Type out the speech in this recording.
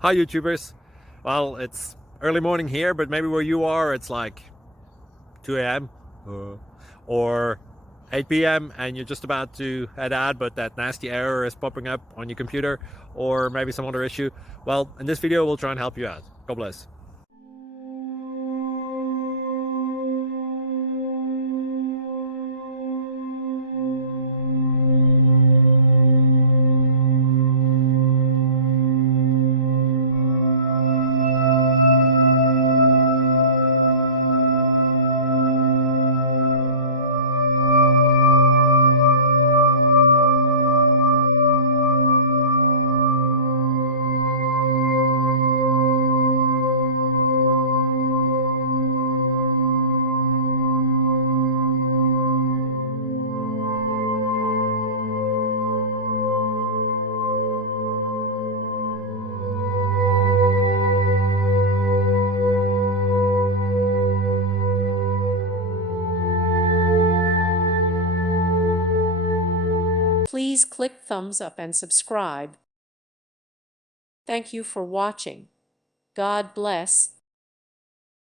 Hi YouTubers. Well, it's early morning here, but maybe where you are it's like 2 a.m. or 8 p.m. and you're just about to head out, but that nasty error is popping up on your computer, or maybe some other issue. Well, in this video we'll try and help you out. God bless. Please click thumbs up and subscribe. Thank you for watching. God bless.